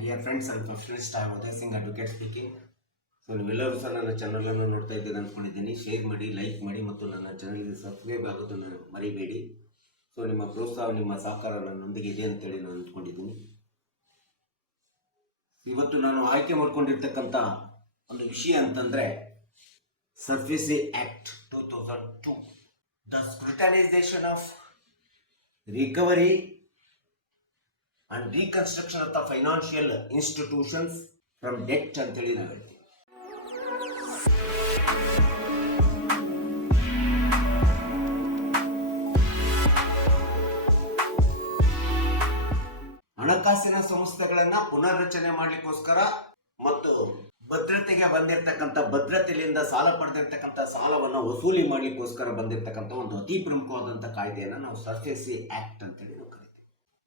dear friends and professionals, I am Uday Singh, advocate speaking. So ನೀವೆಲ್ಲರೂ ಸಹ ನನ್ನ ಚಾನಲನ್ನು ನೋಡ್ತಾ ಇದ್ದೀರಿ ಅಂದ್ಕೊಂಡಿದ್ದೀನಿ. ಶೇರ್ ಮಾಡಿ, ಲೈಕ್ ಮಾಡಿ ಮತ್ತು ನನ್ನ ಚಾನಲ್ಗೆ ಸಬ್ಸ್ಕ್ರೈಬ್ ಆಗೋದನ್ನು ಮರಿಬೇಡಿ. ಸೊ ನಿಮ್ಮ ಪ್ರೋತ್ಸಾಹ, ನಿಮ್ಮ ಸಹಕಾರ ನನ್ನೊಂದಿಗೆ ಇದೆ ಅಂತೇಳಿ ನಾನು ಅಂದ್ಕೊಂಡಿದ್ದೀನಿ. ಇವತ್ತು ನಾನು ಆಯ್ಕೆ ಮಾಡ್ಕೊಂಡಿರ್ತಕ್ಕಂಥ ಒಂದು ವಿಷಯ ಅಂತಂದರೆ SARFAESI act 2002, the scrutinization of recovery and reconstruction of the financial institutions from debt ಅಂತೇಳಿ ನಾವು ಹೇಳ್ತೀವಿ. ಹಣಕಾಸಿನ ಸಂಸ್ಥೆಗಳನ್ನ ಪುನರ್ರಚನೆ ಮಾಡ್ಲಿಕ್ಕೋಸ್ಕರ ಮತ್ತು ಭದ್ರತೆಗೆ ಬಂದಿರತಕ್ಕಂಥ ಭದ್ರತೆಯಿಂದ ಸಾಲ ಪಡೆದಿರ್ತಕ್ಕಂಥ ಸಾಲವನ್ನು ವಸೂಲಿ ಮಾಡ್ಲಿಕ್ಕೋಸ್ಕರ ಬಂದಿರತಕ್ಕಂಥ ಒಂದು ಅತಿ ಪ್ರಮುಖವಾದಂಥ ಕಾಯ್ದೆಯನ್ನು ನಾವು ಸರ್ಫೇಸಿ ಆಕ್ಟ್ ಅಂತೇಳಿ ನಾವು ಕರಿತೀವಿ.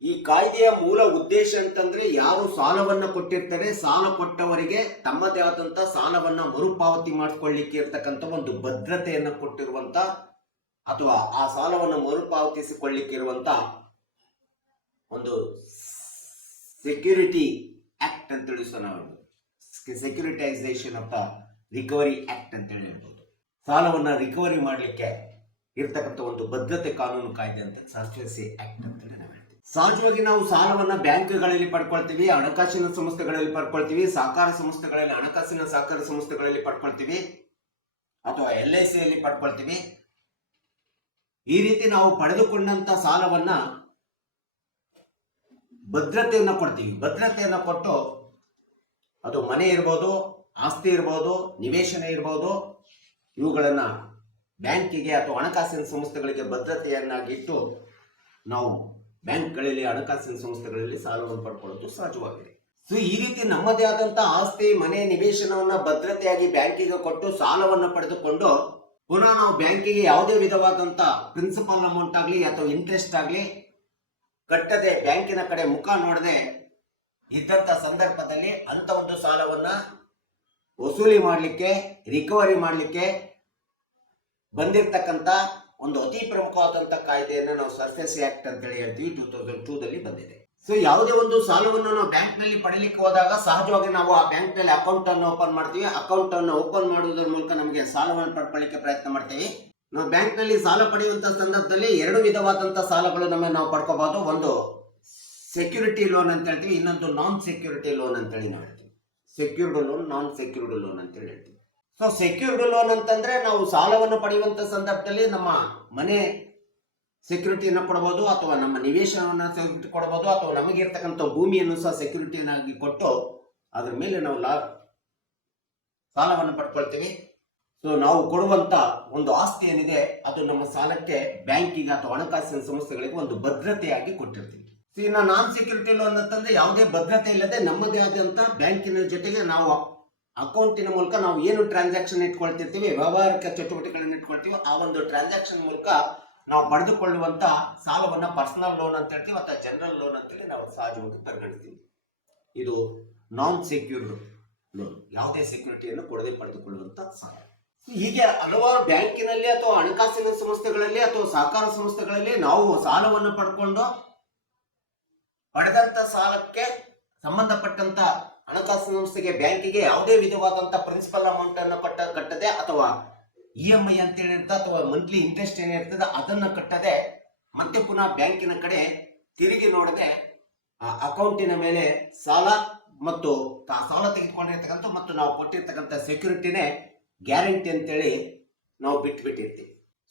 ಈ ಕಾಯ್ದೆಯ ಮೂಲ ಉದ್ದೇಶ ಅಂತಂದ್ರೆ ಯಾರು ಸಾಲವನ್ನ ಕೊಟ್ಟಿರ್ತಾರೆ, ಸಾಲ ಕೊಟ್ಟವರಿಗೆ ತಮ್ಮದೇ ಆದಂತ ಸಾಲವನ್ನ ಮರುಪಾವತಿ ಮಾಡಿಕೊಳ್ಳಿಕ್ಕೆ ಇರ್ತಕ್ಕಂಥ ಒಂದು ಭದ್ರತೆಯನ್ನ ಕೊಟ್ಟಿರುವಂತ ಅಥವಾ ಆ ಸಾಲವನ್ನು ಮರುಪಾವತಿಸಿಕೊಳ್ಳಿಕ್ಕೆ ಇರುವಂತ ಒಂದು ಸೆಕ್ಯೂರಿಟಿ ಆಕ್ಟ್ ಅಂತೇಳಿ ಸಹ ನಾವು ಸೆಕ್ಯೂರಿಟೈಸೇಷನ್ ಆಫ್ ದ ರಿಕವರಿ ಆಕ್ಟ್ ಅಂತೇಳಿ ಹೇಳ್ಬೋದು. ಸಾಲವನ್ನ ರಿಕವರಿ ಮಾಡಲಿಕ್ಕೆ ಇರ್ತಕ್ಕಂಥ ಒಂದು ಭದ್ರತೆ ಕಾನೂನು ಕಾಯ್ದೆ ಅಂತ ಸರ್ಫೇಸಿ ಆಕ್ಟ್ ಅಂತೇಳಿ ನಾವು ಹೇಳ್ತೀವಿ. ಸಹಜವಾಗಿ ನಾವು ಸಾಲವನ್ನ ಬ್ಯಾಂಕ್ಗಳಲ್ಲಿ ಪಡ್ಕೊಳ್ತೀವಿ, ಹಣಕಾಸಿನ ಸಂಸ್ಥೆಗಳಲ್ಲಿ ಪಡ್ಕೊಳ್ತೀವಿ, ಸಹಕಾರ ಸಂಸ್ಥೆಗಳಲ್ಲಿ, ಹಣಕಾಸಿನ ಸಹಕಾರ ಸಂಸ್ಥೆಗಳಲ್ಲಿ ಪಡ್ಕೊಳ್ತೀವಿ ಅಥವಾ LICಯಲ್ಲಿ ಪಡ್ಕೊಳ್ತೀವಿ. ಈ ರೀತಿ ನಾವು ಪಡೆದುಕೊಂಡಂತ ಸಾಲವನ್ನ ಭದ್ರತೆಯನ್ನ ಕೊಡ್ತೀವಿ. ಭದ್ರತೆಯನ್ನ ಕೊಟ್ಟು ಅದು ಮನೆ ಇರ್ಬೋದು, ಆಸ್ತಿ ಇರ್ಬೋದು, ನಿವೇಶನ ಇರ್ಬೋದು, ಇವುಗಳನ್ನ ಬ್ಯಾಂಕಿಗೆ ಅಥವಾ ಹಣಕಾಸಿನ ಸಂಸ್ಥೆಗಳಿಗೆ ಭದ್ರತೆಯನ್ನಾಗಿಟ್ಟು ನಾವು ಬ್ಯಾಂಕ್ಗಳಲ್ಲಿ, ಹಣಕಾಸಿನ ಸಂಸ್ಥೆಗಳಲ್ಲಿ ಸಾಲವನ್ನು ಪಡ್ಕೊಳ್ಳೋದು ಸಹಜವಾಗಿದೆ. ಸೊ ಈ ರೀತಿ ನಮ್ಮದೇ ಆದಂತ ಆಸ್ತಿ, ಮನೆ, ನಿವೇಶನವನ್ನ ಭದ್ರತೆಯಾಗಿ ಬ್ಯಾಂಕಿಗೆ ಕೊಟ್ಟು ಸಾಲವನ್ನ ಪಡೆದುಕೊಂಡು ಪುನಃ ನಾವು ಬ್ಯಾಂಕಿಗೆ ಯಾವುದೇ ವಿಧವಾದಂತ ಪ್ರಿನ್ಸಿಪಲ್ ಅಮೌಂಟ್ ಆಗಲಿ ಅಥವಾ ಇಂಟ್ರೆಸ್ಟ್ ಆಗಲಿ ಕಟ್ಟದೆ, ಬ್ಯಾಂಕಿನ ಕಡೆ ಮುಖ ನೋಡದೆ ಇದ್ದಂತ ಸಂದರ್ಭದಲ್ಲಿ ಅಂತ ಒಂದು ಸಾಲವನ್ನ ವಸೂಲಿ ಮಾಡಲಿಕ್ಕೆ, ರಿಕವರಿ ಮಾಡಲಿಕ್ಕೆ ಬಂದಿರತಕ್ಕಂತ ಒಂದು ಅತಿ ಪ್ರಮುಖವಾದಂತಹ ಕಾಯ್ದೆಯನ್ನು ನಾವು ಸರ್ಫೇಸಿ ಆಕ್ಟ್ ಅಂತೇಳಿ ಹೇಳ್ತೀವಿ. 2002ದಲ್ಲಿ ಬಂದಿದೆ. ಸೊ ಯಾವುದೇ ಒಂದು ಸಾಲವನ್ನು ನಾವು ಬ್ಯಾಂಕ್ ನಲ್ಲಿ ಪಡೆಯಲಿಕ್ಕೆ ಹೋದಾಗ ಸಹಜವಾಗಿ ನಾವು ಆ ಬ್ಯಾಂಕ್ ನಲ್ಲಿ ಅಕೌಂಟ್ ಅನ್ನು ಓಪನ್ ಮಾಡ್ತೀವಿ. ಅಕೌಂಟ್ ಅನ್ನು ಓಪನ್ ಮಾಡುವುದರ ಮೂಲಕ ನಮಗೆ ಸಾಲವನ್ನು ಪಡ್ಕೊಳ್ಳಿಕ್ಕೆ ಪ್ರಯತ್ನ ಮಾಡ್ತೀವಿ. ನಾವು ಬ್ಯಾಂಕ್ ನಲ್ಲಿ ಸಾಲ ಪಡೆಯುವಂತ ಸಂದರ್ಭದಲ್ಲಿ ಎರಡು ವಿಧವಾದಂತಹ ಸಾಲಗಳು ನಾವು ಪಡ್ಕೋಬಹುದು. ಒಂದು ಸೆಕ್ಯೂರಿಟಿ ಲೋನ್ ಅಂತ ಹೇಳ್ತೀವಿ, ಇನ್ನೊಂದು ನಾನ್ ಸೆಕ್ಯೂರಿಟಿ ಲೋನ್ ಅಂತೇಳಿ ನಾವು ಹೇಳ್ತೀವಿ. ಸೆಕ್ಯೂರ್ಡ್ ಲೋನ್, ನಾನ್ ಸೆಕ್ಯೂರ್ಡ್ ಲೋನ್ ಅಂತೇಳಿ ಹೇಳ್ತೀವಿ. ಸೊ ಸೆಕ್ಯೂರ್ಡ್ ಲೋನ್ ಅಂತಂದ್ರೆ ನಾವು ಸಾಲವನ್ನು ಪಡೆಯುವಂತ ಸಂದರ್ಭದಲ್ಲಿ ನಮ್ಮ ಮನೆ ಸೆಕ್ಯೂರಿಟಿಯನ್ನು ಕೊಡಬಹುದು, ಅಥವಾ ನಮ್ಮ ನಿವೇಶನವನ್ನು ಸೆಕ್ಯೂರಿಟಿ ಕೊಡಬಹುದು, ಅಥವಾ ನಮಗಿರ್ತಕ್ಕಂಥ ಭೂಮಿಯನ್ನು ಸಹ ಸೆಕ್ಯೂರಿಟಿಯನ್ನಾಗಿ ಕೊಟ್ಟು ಅದ್ರ ಮೇಲೆ ನಾವು ಸಾಲವನ್ನು ಪಡ್ಕೊಳ್ತೀವಿ. ಸೊ ನಾವು ಕೊಡುವಂತ ಒಂದು ಆಸ್ತಿ ಏನಿದೆ ಅದು ನಮ್ಮ ಸಾಲಕ್ಕೆ ಬ್ಯಾಂಕಿಗೆ ಅಥವಾ ಹಣಕಾಸಿನ ಸಂಸ್ಥೆಗಳಿಗೆ ಒಂದು ಭದ್ರತೆಯಾಗಿ ಕೊಟ್ಟಿರ್ತೀವಿ. ಇನ್ನು ನಾನ್ ಸೆಕ್ಯೂರಿಟಿ ಲೋನ್ ಅಂತಂದ್ರೆ ಯಾವುದೇ ಭದ್ರತೆ ಇಲ್ಲದೆ ನಮ್ಮದೇ ಆದಂತ ಬ್ಯಾಂಕಿನ ಜೊತೆಗೆ ನಾವು ಅಕೌಂಟಿನ ಮೂಲಕ ನಾವು ಏನು ಟ್ರಾನ್ಸಾಕ್ಷನ್ ಇಟ್ಕೊಳ್ತಿರ್ತೀವಿ, ವ್ಯವಹಾರಿಕ ಚಟುವಟಿಕೆಗಳನ್ನು ಇಟ್ಕೊಳ್ತೀವಿ, ಆ ಒಂದು ಟ್ರಾನ್ಸಾಕ್ಷನ್ ಮೂಲಕ ನಾವು ಪಡೆದುಕೊಳ್ಳುವಂತ ಸಾಲವನ್ನ ಪರ್ಸನಲ್ ಲೋನ್ ಅಂತ ಹೇಳ್ತೀವಿ ಅಥವಾ ಜನರಲ್ ಲೋನ್ ಅಂತೇಳಿ ನಾವು ಸಹಜವಾಗಿ ಪರಿಗಣಿಸ್ತೀವಿ. ಇದು ನಾನ್ ಸೆಕ್ಯೂರ್ಡ್ ಲೋನ್, ಯಾವುದೇ ಸೆಕ್ಯೂರಿಟಿಯನ್ನು ಕೊಡದೆ ಪಡೆದುಕೊಳ್ಳುವಂತ ಸಾಲ. ಹೀಗೆ ಹಲವಾರು ಬ್ಯಾಂಕಿನಲ್ಲಿ ಅಥವಾ ಹಣಕಾಸಿನ ಸಂಸ್ಥೆಗಳಲ್ಲಿ ಅಥವಾ ಸಹಕಾರ ಸಂಸ್ಥೆಗಳಲ್ಲಿ ನಾವು ಸಾಲವನ್ನು ಪಡ್ಕೊಂಡು ಪಡೆದಂತ ಸಾಲಕ್ಕೆ ಸಂಬಂಧಪಟ್ಟಂತ ಹಣಕಾಸಿನ ಸಂಸ್ಥೆಗೆ, ಬ್ಯಾಂಕಿಗೆ ಯಾವುದೇ ವಿಧವಾದಂತ ಪ್ರಿನ್ಸಿಪಲ್ ಅಮೌಂಟ್ ಅನ್ನು ಕಟ್ಟದೆ ಅಥವಾ EMI ಅಂತ ಹೇಳಿರ್ತ ಅಥವಾ ಮಂತ್ಲಿ ಇಂಟ್ರೆಸ್ಟ್ ಏನಿರ್ತದೆ ಅದನ್ನ ಕಟ್ಟದೆ ಮತ್ತೆ ಪುನಃ ಬ್ಯಾಂಕಿನ ಕಡೆ ತಿರುಗಿ ನೋಡದೆ ಆ ಅಕೌಂಟಿನ ಮೇಲೆ ಸಾಲ ಮತ್ತು ಸಾಲ ತೆಗೆದುಕೊಂಡಿರ್ತಕ್ಕಂಥ ಮತ್ತು ನಾವು ಕೊಟ್ಟಿರ್ತಕ್ಕಂಥ ಸೆಕ್ಯೂರಿಟಿನೇ ಗ್ಯಾರಂಟಿ ಅಂತೇಳಿ ನಾವು ಬಿಟ್ಬಿಟ್ಟಿರ್ತೀವಿ.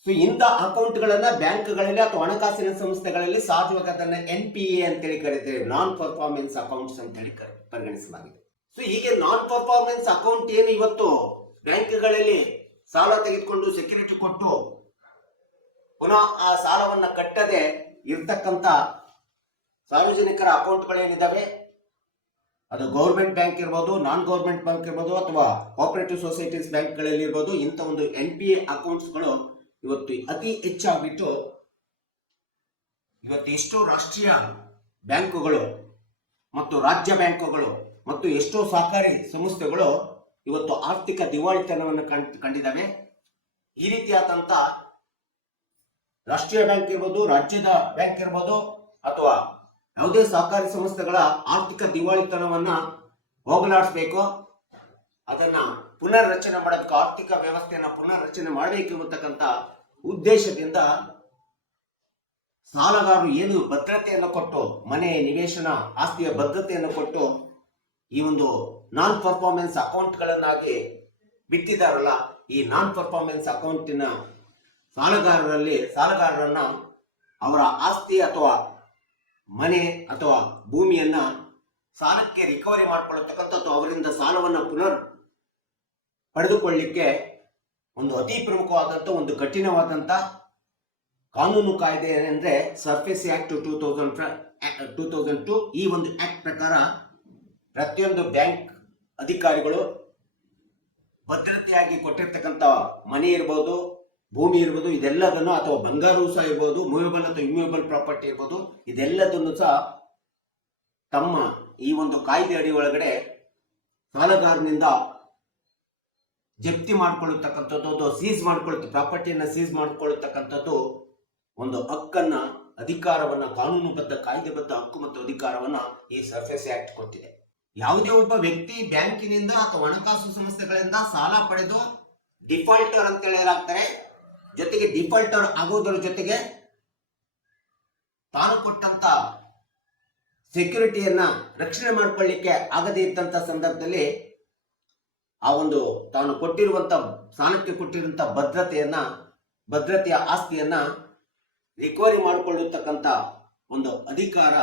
ಸೊ ಇಂಥ ಅಕೌಂಟ್ಗಳನ್ನ ಬ್ಯಾಂಕ್ಗಳಲ್ಲಿ ಅಥವಾ ಹಣಕಾಸಿನ ಸಂಸ್ಥೆಗಳಲ್ಲಿ ಸಹಜವಾಗಿ ಅದನ್ನ NPA ಅಂತೇಳಿ ಕರೀತೇವೆ, ನಾನ್ ಪರ್ಫಾರ್ಮೆನ್ಸ್ ಅಕೌಂಟ್ಸ್ ಅಂತೇಳಿ ಪರಿಗಣಿಸಲಾಗಿದೆ. ಸೊ ಹೀಗೆ ನಾನ್ ಪರ್ಫಾರ್ಮೆನ್ಸ್ ಅಕೌಂಟ್ ಏನು ಇವತ್ತು ಬ್ಯಾಂಕ್ಗಳಲ್ಲಿ ಸಾಲ ತೆಗೆದುಕೊಂಡು ಸೆಕ್ಯೂರಿಟಿ ಕೊಟ್ಟು ಪುನಃ ಆ ಸಾಲವನ್ನ ಕಟ್ಟದೆ ಇರ್ತಕ್ಕಂಥ ಸಾರ್ವಜನಿಕರ ಅಕೌಂಟ್ಗಳೇನಿದಾವೆ, ಅದು ಗೌರ್ಮೆಂಟ್ ಬ್ಯಾಂಕ್ ಇರ್ಬೋದು, ನಾನ್ ಗೌರ್ಮೆಂಟ್ ಬ್ಯಾಂಕ್ ಇರ್ಬೋದು ಅಥವಾ ಕೋಆಪರೇಟಿವ್ ಸೊಸೈಟೀಸ್ ಬ್ಯಾಂಕ್ಗಳಲ್ಲಿ ಇರ್ಬೋದು, ಇಂಥ ಒಂದು NPA ಅಕೌಂಟ್ಸ್ಗಳು ಇವತ್ತು ಅತಿ ಹೆಚ್ಚಾಗ್ಬಿಟ್ಟು ಇವತ್ತು ಎಷ್ಟೋ ರಾಷ್ಟ್ರೀಯ ಬ್ಯಾಂಕುಗಳು ಮತ್ತು ರಾಜ್ಯ ಬ್ಯಾಂಕುಗಳು ಮತ್ತು ಎಷ್ಟೋ ಸಹಕಾರಿ ಸಂಸ್ಥೆಗಳು ಇವತ್ತು ಆರ್ಥಿಕ ದಿವಾಳಿತನವನ್ನು ಕಂಡಿದ್ದಾವೆ. ಈ ರೀತಿಯಾದಂತ ರಾಷ್ಟ್ರೀಯ ಬ್ಯಾಂಕ್ ಇರ್ಬೋದು, ರಾಜ್ಯದ ಬ್ಯಾಂಕ್ ಇರ್ಬೋದು ಅಥವಾ ಯಾವುದೇ ಸಹಕಾರಿ ಸಂಸ್ಥೆಗಳ ಆರ್ಥಿಕ ದಿವಾಳಿತನವನ್ನ ಹೋಗಲಾಡಿಸಬೇಕು, ಅದನ್ನ ಪುನರ್ರಚನೆ ಮಾಡಬೇಕು, ಆರ್ಥಿಕ ವ್ಯವಸ್ಥೆಯನ್ನ ಪುನರ್ರಚನೆ ಮಾಡಬೇಕು ಎಂಬತಕ್ಕಂಥ ಉದ್ದೇಶದಿಂದ ಸಾಲಗಾರರು ಏನು ಭದ್ರತೆಯನ್ನು ಕೊಟ್ಟು, ಮನೆ ನಿವೇಶನ ಆಸ್ತಿಯ ಭದ್ರತೆಯನ್ನು ಕೊಟ್ಟು ಈ ಒಂದು ನಾನ್ ಪರ್ಫಾರ್ಮೆನ್ಸ್ ಅಕೌಂಟ್ಗಳನ್ನಾಗಿ ಬಿಟ್ಟಿದ್ದಾರಲ್ಲ, ಈ ನಾನ್ ಪರ್ಫಾರ್ಮೆನ್ಸ್ ಅಕೌಂಟಿನ ಸಾಲಗಾರರನ್ನ ಅವರ ಆಸ್ತಿ ಅಥವಾ ಮನೆ ಅಥವಾ ಭೂಮಿಯನ್ನ ಸಾಲಕ್ಕೆ ರಿಕವರಿ ಮಾಡಿಕೊಳ್ಳತಕ್ಕಂಥದ್ದು, ಅವರಿಂದ ಸಾಲವನ್ನು ಪುನರ್ ಪಡೆದುಕೊಳ್ಳಲಿಕ್ಕೆ ಒಂದು ಅತಿ ಪ್ರಮುಖವಾದಂಥ ಒಂದು ಕಠಿಣವಾದಂಥ ಕಾನೂನು ಕಾಯ್ದೆ ಏನಂದ್ರೆ ಸರ್ಫೇಸ್ ಆಕ್ಟ್ 2002. ಈ ಒಂದು ಆಕ್ಟ್ ಪ್ರಕಾರ ಪ್ರತಿಯೊಂದು ಬ್ಯಾಂಕ್ ಅಧಿಕಾರಿಗಳು ಭದ್ರತೆಯಾಗಿ ಕೊಟ್ಟಿರ್ತಕ್ಕಂಥ ಮನೆ ಇರ್ಬೋದು, ಭೂಮಿ ಇರ್ಬೋದು, ಇದೆಲ್ಲದನ್ನು ಅಥವಾ ಬಂಗಾರವೂ ಸಹ ಇರ್ಬೋದು, ಮೂವೇಬಲ್ ಅಥವಾ ಇಮ್ಯೂವೇಬಲ್ ಪ್ರಾಪರ್ಟಿ ಇರ್ಬೋದು, ಇದೆಲ್ಲದನ್ನು ಸಹ ತಮ್ಮ ಈ ಒಂದು ಕಾಯ್ದೆ ಅಡಿ ಒಳಗಡೆ ಸಾಲಗಾರನಿಂದ ಜಪ್ತಿ ಮಾಡ್ಕೊಳ್ಳತಕ್ಕಂಥದ್ದು, ಪ್ರಾಪರ್ಟಿಯನ್ನ ಸೀಸ್ ಮಾಡ್ಕೊಳ್ಳತಕ್ಕಂಥದ್ದು ಒಂದು ಹಕ್ಕನ್ನ, ಅಧಿಕಾರವನ್ನ, ಕಾನೂನುಬದ್ಧ ಕಾಯ್ದೆಬದ್ಧ ಹಕ್ಕು ಮತ್ತು ಅಧಿಕಾರವನ್ನ ಈ ಸರ್ಫೇಸ್ ಆಕ್ಟ್ ಕೊಟ್ಟಿದೆ. ಯಾವುದೇ ಒಬ್ಬ ವ್ಯಕ್ತಿ ಬ್ಯಾಂಕಿನಿಂದ ಅಥವಾ ಹಣಕಾಸು ಸಂಸ್ಥೆಗಳಿಂದ ಸಾಲ ಪಡೆದು ಡಿಫಾಲ್ಟರ್ ಅಂತ ಹೇಳಲಾಗ್ತಾರೆ, ಜೊತೆಗೆ ಡಿಫಾಲ್ಟರ್ ಆಗೋದ್ರ ಜೊತೆಗೆ ತಾನು ಕೊಟ್ಟಂತ ಸೆಕ್ಯೂರಿಟಿಯನ್ನ ರಕ್ಷಣೆ ಮಾಡಿಕೊಳ್ಳಿಕ್ಕೆ ಆಗದೇ ಇದ್ದಂತ ಸಂದರ್ಭದಲ್ಲಿ ಆ ಒಂದು ತಾನು ಕೊಟ್ಟಿರುವಂತ ಸಾಲಕ್ಕೆ ಕೊಟ್ಟಿರುವಂತ ಭದ್ರತೆಯ ಆಸ್ತಿಯನ್ನ ರಿಕವರಿ ಮಾಡಿಕೊಳ್ಳತಕ್ಕಂಥ ಒಂದು ಅಧಿಕಾರ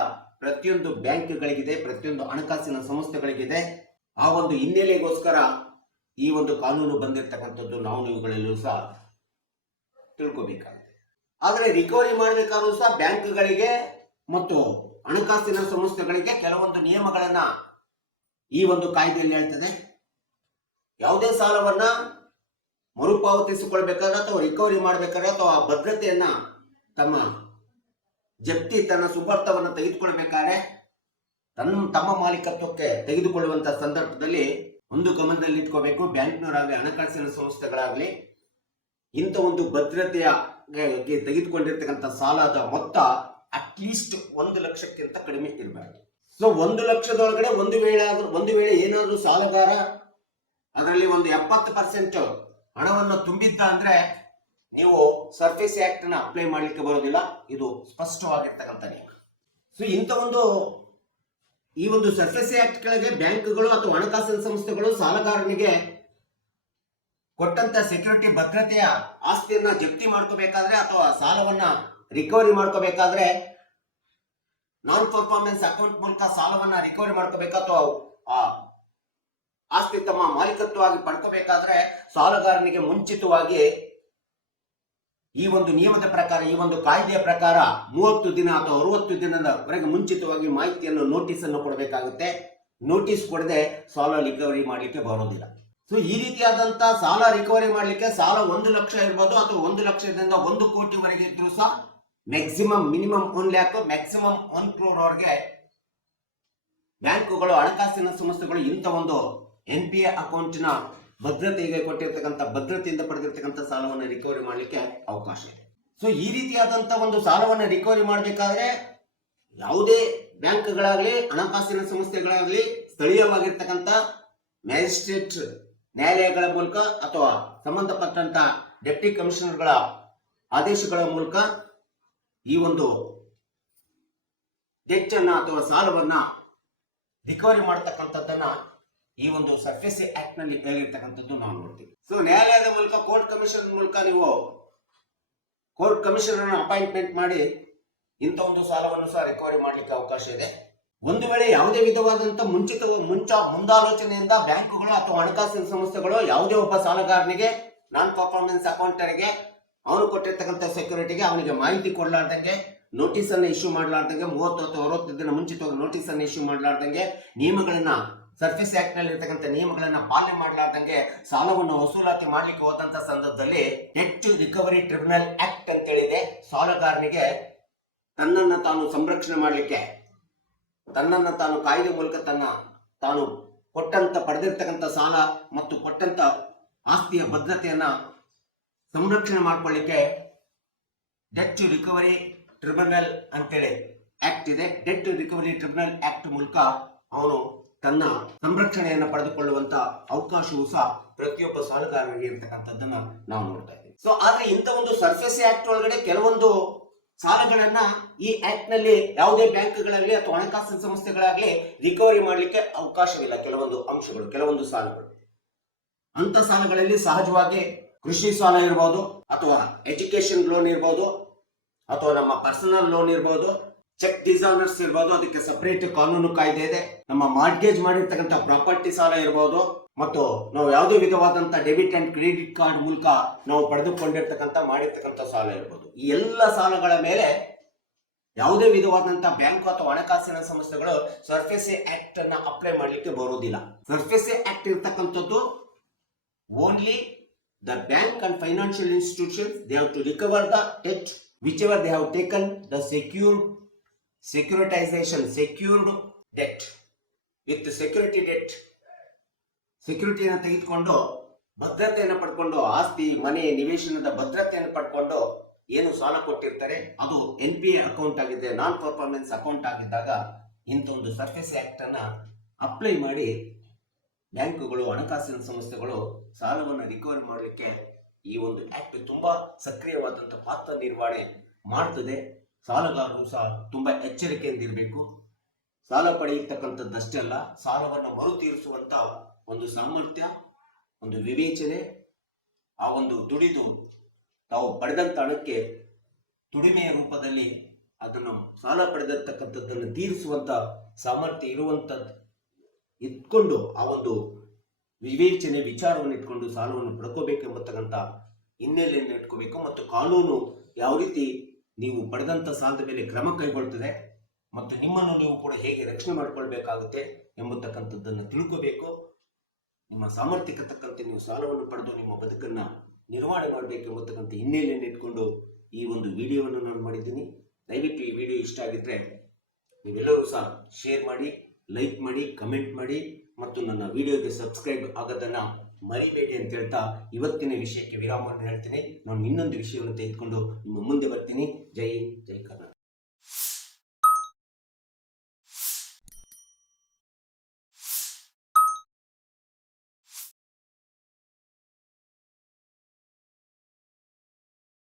ಪ್ರತಿಯೊಂದು ಬ್ಯಾಂಕ್ಗಳಿಗಿದೆ, ಪ್ರತಿಯೊಂದು ಹಣಕಾಸಿನ ಸಂಸ್ಥೆಗಳಿಗಿದೆ. ಆ ಒಂದು ಹಿನ್ನೆಲೆಗೋಸ್ಕರ ಈ ಒಂದು ಕಾನೂನು ಬಂದಿರತಕ್ಕಂಥದ್ದು ನಾವು ನೀವುಗಳಲ್ಲೂ ಸಹ ತಿಳ್ಕೋಬೇಕಾಗಿದೆ. ಆದರೆ ರಿಕವರಿ ಮಾಡಬೇಕಾದ್ರೂ ಸಹ ಬ್ಯಾಂಕ್ಗಳಿಗೆ ಮತ್ತು ಹಣಕಾಸಿನ ಸಂಸ್ಥೆಗಳಿಗೆ ಕೆಲವೊಂದು ನಿಯಮಗಳನ್ನ ಈ ಒಂದು ಕಾಯ್ದೆಯಲ್ಲಿ ಹೇಳ್ತದೆ. ಯಾವುದೇ ಸಾಲವನ್ನ ಮರುಪಾವತಿಸಿಕೊಳ್ಬೇಕಾದ್ರೆ ಅಥವಾ ರಿಕವರಿ ಮಾಡಬೇಕಾದ್ರೆ ಅಥವಾ ಭದ್ರತೆಯನ್ನ ತನ್ನ ಸುಬರ್ಥವನ್ನು ತೆಗೆದುಕೊಳ್ಬೇಕಾದ್ರೆ ತಮ್ಮ ಮಾಲೀಕತ್ವಕ್ಕೆ ತೆಗೆದುಕೊಳ್ಳುವಂತ ಸಂದರ್ಭದಲ್ಲಿ ಒಂದು ಗಮನದಲ್ಲಿ ಇಟ್ಕೋಬೇಕು, ಬ್ಯಾಂಕ್ನವರಾಗಲಿ ಹಣಕಾಸಿನ ಸಂಸ್ಥೆಗಳಾಗಲಿ ಇಂಥ ಒಂದು ಭದ್ರತೆಯ ತೆಗೆದುಕೊಂಡಿರ್ತಕ್ಕಂಥ ಸಾಲದ ಮೊತ್ತ ಅಟ್ಲೀಸ್ಟ್ 1 ಲಕ್ಷಕ್ಕಿಂತ ಕಡಿಮೆ ಇರಬಾರದು. ಸೊ 1 ಲಕ್ಷದೊಳಗಡೆ ಒಂದು ವೇಳೆ ಏನಾದ್ರೂ ಸಾಲಗಾರ ಅದರಲ್ಲಿ ಒಂದು 70% ಹಣವನ್ನು ತುಂಬಿದ್ದ ಅಂದ್ರೆ ನೀವು ಸರ್ಫೇಸ್ ಆಕ್ಟ್ ನ ಅಪ್ಲೈ ಮಾಡ್ಲಿಕ್ಕೆ ಬರೋದಿಲ್ಲ. ಇದು ಸ್ಪಷ್ಟವಾಗಿರ್ತಕ್ಕಂಥ ನಿಯಮ. ಸೊ ಈ ಒಂದು ಸರ್ಫೇಸ್ ಆಕ್ಟ್ ಕೆಳಗೆ ಬ್ಯಾಂಕ್ಗಳು ಅಥವಾ ಹಣಕಾಸಿನ ಸಂಸ್ಥೆಗಳು ಸಾಲಗಾರನಿಗೆ ಕೊಟ್ಟಂತ ಸೆಕ್ಯೂರಿಟಿ ಭದ್ರತೆಯ ಆಸ್ತಿಯನ್ನ ಜಪ್ತಿ ಮಾಡ್ಕೋಬೇಕಾದ್ರೆ ಅಥವಾ ಸಾಲವನ್ನ ರಿಕವರಿ ಮಾಡ್ಕೋಬೇಕಾದ್ರೆ ನಾನ್ ಪರ್ಫಾರ್ಮೆನ್ಸ್ ಅಕೌಂಟ್ ಮೂಲಕ ಸಾಲವನ್ನ ರಿಕವರಿ ಮಾಡ್ಕೋಬೇಕು ಅಥವಾ ಆಸ್ತಿ ತಮ್ಮ ಮಾಲೀಕತ್ವವಾಗಿ ಪಡ್ಕೋಬೇಕಾದ್ರೆ ಸಾಲಗಾರನಿಗೆ ಮುಂಚಿತವಾಗಿ ಈ ಒಂದು ನಿಯಮದ ಪ್ರಕಾರ, ಈ ಒಂದು ಕಾಯ್ದೆಯ ಪ್ರಕಾರ 30 ದಿನ ಅಥವಾ 60 ದಿನದವರೆಗೆ ಮುಂಚಿತವಾಗಿ ಮಾಹಿತಿಯನ್ನು ನೋಟಿಸ್ ಅನ್ನು ಕೊಡಬೇಕಾಗುತ್ತೆ. ನೋಟಿಸ್ ಕೊಡದೆ ಸಾಲ ರಿಕವರಿ ಮಾಡಲಿಕ್ಕೆ ಬರೋದಿಲ್ಲ. ಸೊ ಈ ರೀತಿಯಾದಂತ ಸಾಲ ರಿಕವರಿ ಮಾಡಲಿಕ್ಕೆ ಸಾಲ 1 ಲಕ್ಷ ಇರ್ಬೋದು ಅಥವಾ 1 ಲಕ್ಷದಿಂದ 1 ಕೋಟಿವರೆಗೆ ಇದ್ರೂ ಸಹ ಮಿನಿಮಮ್ 1 ಲ್ಯಾಕ್, ಮ್ಯಾಕ್ಸಿಮಮ್ 1 ಕ್ರೋರ್ ವರೆಗೆ ಬ್ಯಾಂಕುಗಳು, ಹಣಕಾಸಿನ ಸಂಸ್ಥೆಗಳು ಇಂಥ ಒಂದು NPA ಅಕೌಂಟಿನ ಭದ್ರತೆಗೆ ಕೊಟ್ಟಿರ್ತಕ್ಕಂಥ ಭದ್ರತೆಯಿಂದ ಪಡೆದಿರ್ತಕ್ಕಂಥ ಸಾಲವನ್ನು ರಿಕವರಿ ಮಾಡಲಿಕ್ಕೆ ಅವಕಾಶ ಇದೆ. ಸೊ ಈ ರೀತಿಯಾದಂತ ಒಂದು ಸಾಲವನ್ನು ರಿಕವರಿ ಮಾಡಬೇಕಾದ್ರೆ ಯಾವುದೇ ಬ್ಯಾಂಕ್ಗಳಾಗಲಿ ಹಣಕಾಸಿನ ಸಂಸ್ಥೆಗಳಾಗಲಿ ಸ್ಥಳೀಯವಾಗಿರ್ತಕ್ಕಂಥ ಮ್ಯಾಜಿಸ್ಟ್ರೇಟ್ ನ್ಯಾಯಾಲಯಗಳ ಮೂಲಕ ಅಥವಾ ಸಂಬಂಧಪಟ್ಟಂತ ಡೆಪ್ಟಿ ಕಮಿಷನರ್ಗಳ ಆದೇಶಗಳ ಮೂಲಕ ಈ ಒಂದು ಡೆಟ್ ಅನ್ನ ಅಥವಾ ಸಾಲವನ್ನ ರಿಕವರಿ ಮಾಡತಕ್ಕಂಥದ್ದನ್ನ ಈ ಒಂದು ಸರ್ಫೇಸ್ ಆಕ್ಟ್ ನಲ್ಲಿ ಹೇಳಿರ್ತಕ್ಕಂಥದ್ದು ನಾವು ನೋಡ್ತೀವಿ. ಸೊ ನ್ಯಾಯಾಲಯದ ಮೂಲಕ ಕೋರ್ಟ್ ನೀವು ಕೋರ್ಟ್ ಕಮಿಷನರ್ ಅಪಾಯಿಂಟ್ಮೆಂಟ್ ಮಾಡಿ ಇಂಥ ಒಂದು ಸಾಲವನ್ನು ಸಹ ರಿಕವರಿ ಮಾಡಲಿಕ್ಕೆ ಅವಕಾಶ ಇದೆ. ಒಂದು ವೇಳೆ ಯಾವುದೇ ವಿಧವಾದಂತ ಮುಂದಾಲೋಚನೆಯಿಂದ ಬ್ಯಾಂಕುಗಳು ಅಥವಾ ಹಣಕಾಸಿನ ಸಂಸ್ಥೆಗಳು ಯಾವುದೇ ಒಬ್ಬ ಸಾಲಗಾರನಿಗೆ ನಾನ್ ಪರ್ಫಾರ್ಮೆನ್ಸ್ ಅಕೌಂಟರ್ಗೆ ಅವನು ಕೊಟ್ಟಿರ್ತಕ್ಕಂಥ ಸೆಕ್ಯೂರಿಟಿಗೆ ಅವನಿಗೆ ಮಾಹಿತಿ ಕೊಡಲಾರ್ದಂಗೆ, ನೋಟಿಸ್ ಅನ್ನು ಇಶ್ಯೂ ಮಾಡಲಾರ್ದಂಗೆ, 30 ಅಥವಾ 60 ದಿನ ಮುಂಚಿತವಾಗಿ ನೋಟಿಸ್ ಅನ್ನು ಇಶ್ಯೂ ಮಾಡಲಾರ್ದಂಗೆ, ನಿಯಮಗಳನ್ನ ಸರ್ಫೇಸ್ ಆಕ್ಟ್ ನಲ್ಲಿ ಇರತಕ್ಕಂಥ ನಿಯಮಗಳನ್ನ ಪಾಲನೆ ಮಾಡಲಾರ್ದಂಗೆ ಸಾಲವನ್ನು ವಸೂಲಾತಿ ಮಾಡ್ಲಿಕ್ಕೆ ಹೋದಂತ ಸಂದರ್ಭದಲ್ಲಿ ಡೆಟ್ ರಿಕವರಿ ಟ್ರಿಬ್ಯುನಲ್ ಆಕ್ಟ್ ಅಂತ ಹೇಳಿದೆ. ಸಾಲಗಾರನಿಗೆ ತನ್ನನ್ನು ತಾನು ಸಂರಕ್ಷಣೆ ಮಾಡಲಿಕ್ಕೆ, ತನ್ನನ್ನು ತಾನು ಕಾಯ್ದೆ ಮೂಲಕ ತಾನು ಪಡೆದಿರ್ತಕ್ಕಂಥ ಸಾಲ ಮತ್ತು ಕೊಟ್ಟಂತ ಆಸ್ತಿಯ ಭದ್ರತೆಯನ್ನ ಸಂರಕ್ಷಣೆ ಮಾಡಿಕೊಳ್ಳಿಕ್ಕೆ ಡೆಟ್ ರಿಕವರಿ ಟ್ರಿಬ್ಯುನಲ್ ಅಂತೇಳಿ ಆಕ್ಟ್ ಇದೆ. ಡೆಟ್ ರಿಕವರಿ ಟ್ರಿಬ್ಯುನಲ್ ಆಕ್ಟ್ ಮೂಲಕ ಅವನು ತನ್ನ ಸಂರಕ್ಷಣೆಯನ್ನು ಪಡೆದುಕೊಳ್ಳುವಂತ ಅವಕಾಶವೂ ಸಹ ಪ್ರತಿಯೊಬ್ಬ ಸಾಲಗಾರರಿಗೆ ಇರ್ತಕ್ಕಂಥದ್ದನ್ನ ನಾವು ನೋಡ್ತಾ ಇದ್ದೀವಿ. ಸೊ ಆದ್ರೆ ಇಂಥ ಒಂದು ಸರ್ಫೇಸಿ ಆಕ್ಟ್ ಒಳಗಡೆ ಕೆಲವೊಂದು ಸಾಲಗಳನ್ನ ಈ ಆಕ್ಟ್ ನಲ್ಲಿ ಯಾವುದೇ ಬ್ಯಾಂಕ್ಗಳಲ್ಲಿ ಅಥವಾ ಹಣಕಾಸಿನ ಸಂಸ್ಥೆಗಳಾಗ್ಲಿ ರಿಕವರಿ ಮಾಡಲಿಕ್ಕೆ ಅವಕಾಶವಿಲ್ಲ. ಕೆಲವೊಂದು ಅಂಶಗಳು, ಕೆಲವೊಂದು ಸಾಲಗಳು, ಅಂತ ಸಾಲಗಳಲ್ಲಿ ಸಹಜವಾಗಿ ಕೃಷಿ ಸಾಲ ಇರಬಹುದು, ಅಥವಾ ಎಜುಕೇಶನ್ ಲೋನ್ ಇರಬಹುದು, ಅಥವಾ ನಮ್ಮ ಪರ್ಸನಲ್ ಲೋನ್ ಇರಬಹುದು, ಚೆಕ್ ಡಿಸಾನರ್ಸ್ ಇರಬಹುದು, ಅದಕ್ಕೆ ಸಪರೇಟ್ ಕಾನೂನು ಕಾಯ್ದೆ ಇದೆ. ನಮ್ಮ ಮಾರ್ಟ್ಗೇಜ್ ಮಾಡಿರ್ತಕ್ಕಂಥ ಪ್ರಾಪರ್ಟಿ ಸಾಲ ಇರಬಹುದು, ಮತ್ತು ನಾವು ಯಾವುದೇ ವಿಧವಾದಂತ ಡೆಬಿಟ್ ಅಂಡ್ ಕ್ರೆಡಿಟ್ ಕಾರ್ಡ್ ಮೂಲಕ ನಾವು ಪಡೆದುಕೊಂಡಿರ್ತಕ್ಕಂಥ ಮಾಡಿರ್ತಕ್ಕಂಥ ಸಾಲ ಇರಬಹುದು. ಈ ಎಲ್ಲ ಸಾಲಗಳ ಮೇಲೆ ಯಾವುದೇ ವಿಧವಾದಂತ ಬ್ಯಾಂಕ್ ಅಥವಾ ಹಣಕಾಸಿನ ಸಂಸ್ಥೆಗಳು ಸರ್ಫೇಸಿ ಆಕ್ಟ್ ಅನ್ನ ಅಪ್ಲೈ ಮಾಡಲಿಕ್ಕೆ ಬರೋದಿಲ್ಲ. ಸರ್ಫೇಸಿ ಆಕ್ಟ್ ಇರ್ತಕ್ಕಂಥದ್ದು only the bank and financial institutions, they have to recover the debt whichever they have taken the secured debt with the security debt. ಸೆಕ್ಯೂರಿಟಿಯನ್ನು ತೆಗೆದುಕೊಂಡು ಭದ್ರತೆಯನ್ನು ಪಡ್ಕೊಂಡು, ಆಸ್ತಿ ಮನೆ ನಿವೇಶನದ ಭದ್ರತೆಯನ್ನು ಪಡ್ಕೊಂಡು ಏನು ಸಾಲ ಕೊಟ್ಟಿರ್ತಾರೆ ಅದು NPA ಅಕೌಂಟ್ ಆಗಿದೆ, ನಾನ್ ಪರ್ಫಾರ್ಮೆನ್ಸ್ ಅಕೌಂಟ್ ಆಗಿದ್ದಾಗ ಇಂಥ ಒಂದು ಸರ್ಫೇಸ್ ಆಕ್ಟ್ ಅನ್ನ ಅಪ್ಲೈ ಮಾಡಿ ಬ್ಯಾಂಕುಗಳು, ಹಣಕಾಸಿನ ಸಂಸ್ಥೆಗಳು ಸಾಲವನ್ನು ರಿಕವರಿ ಮಾಡಲಿಕ್ಕೆ ಈ ಒಂದು ಆಕ್ಟ್ ತುಂಬಾ ಸಕ್ರಿಯವಾದಂತ ಪಾತ್ರ ನಿರ್ವಹಣೆ ಮಾಡ್ತದೆ. ಸಾಲಗಾರರು ಸಹ ತುಂಬಾ ಎಚ್ಚರಿಕೆಯಿಂದ ಇರಬೇಕು. ಸಾಲ ಪಡೆಯತಕ್ಕಂಥದ್ದಷ್ಟೇ ಅಲ್ಲ, ಸಾಲವನ್ನು ಮರು ತೀರಿಸುವಂತ ಒಂದು ಸಾಮರ್ಥ್ಯ, ಒಂದು ವಿವೇಚನೆ, ಆ ಒಂದು ದುಡಿದು ತಾವು ಪಡೆದಂತ ಹಣಕ್ಕೆ ದುಡಿಮೆಯ ರೂಪದಲ್ಲಿ ಅದನ್ನು ಸಾಲ ಪಡೆದಿರ್ತಕ್ಕಂಥದ್ದನ್ನು ತೀರಿಸುವಂತ ಸಾಮರ್ಥ್ಯ ಇರುವಂತದ್ದು ಇಟ್ಕೊಂಡು, ಆ ಒಂದು ವಿವೇಚನೆ ವಿಚಾರವನ್ನು ಇಟ್ಕೊಂಡು ಸಾಲವನ್ನು ಪಡ್ಕೋಬೇಕೆಂಬತಕ್ಕಂಥ ಹಿನ್ನೆಲೆಯನ್ನು ಇಟ್ಕೋಬೇಕು. ಮತ್ತು ಕಾನೂನು ಯಾವ ರೀತಿ ನೀವು ಪಡೆದಂತ ಸಾಲದ ಮೇಲೆ ಕ್ರಮ ಕೈಗೊಳ್ತದೆ ಮತ್ತು ನಿಮ್ಮನ್ನು ನೀವು ಕೂಡ ಹೇಗೆ ರಕ್ಷಣೆ ಮಾಡಿಕೊಳ್ಬೇಕಾಗುತ್ತೆ ಎಂಬತಕ್ಕಂಥದ್ದನ್ನು ತಿಳ್ಕೋಬೇಕು. ನಿಮ್ಮ ಸಾಮರ್ಥ್ಯಕ್ಕೆ ತಕ್ಕಂತೆ ನೀವು ಸಾಲವನ್ನು ಪಡೆದು ನಿಮ್ಮ ಬದುಕನ್ನ ನಿರ್ವಹಣೆ ಮಾಡಬೇಕೆಂಬತಕ್ಕಂಥ ಹಿನ್ನೆಲೆಯನ್ನು ಇಟ್ಕೊಂಡು ಈ ಒಂದು ವಿಡಿಯೋವನ್ನು ನಾನು ಮಾಡಿದ್ದೀನಿ. ದಯವಿಟ್ಟು ಈ ವಿಡಿಯೋ ಇಷ್ಟ ಆಗಿದ್ರೆ ನೀವೆಲ್ಲರೂ ಸಹ ಶೇರ್ ಮಾಡಿ, ಲೈಕ್ ಮಾಡಿ, ಕಮೆಂಟ್ ಮಾಡಿ ಮತ್ತು ನನ್ನ ವಿಡಿಯೋಗೆ ಸಬ್ಸ್ಕ್ರೈಬ್ ಆಗೋದನ್ನ ಮರಿಬೇಡಿ ಅಂತ ಹೇಳ್ತಾ ಇವತ್ತಿನ ವಿಷಯಕ್ಕೆ ವಿರಾಮವನ್ನು ಹೇಳ್ತೀನಿ. ನಾನು ಇನ್ನೊಂದು ವಿಷಯವನ್ನು ತೆಗೆದುಕೊಂಡು ನಿಮ್ಮ ಮುಂದೆ ಬರ್ತೀನಿ. ಜೈ ಹಿಂದ್, ಜೈ ಕರ್ನಾಟಕ.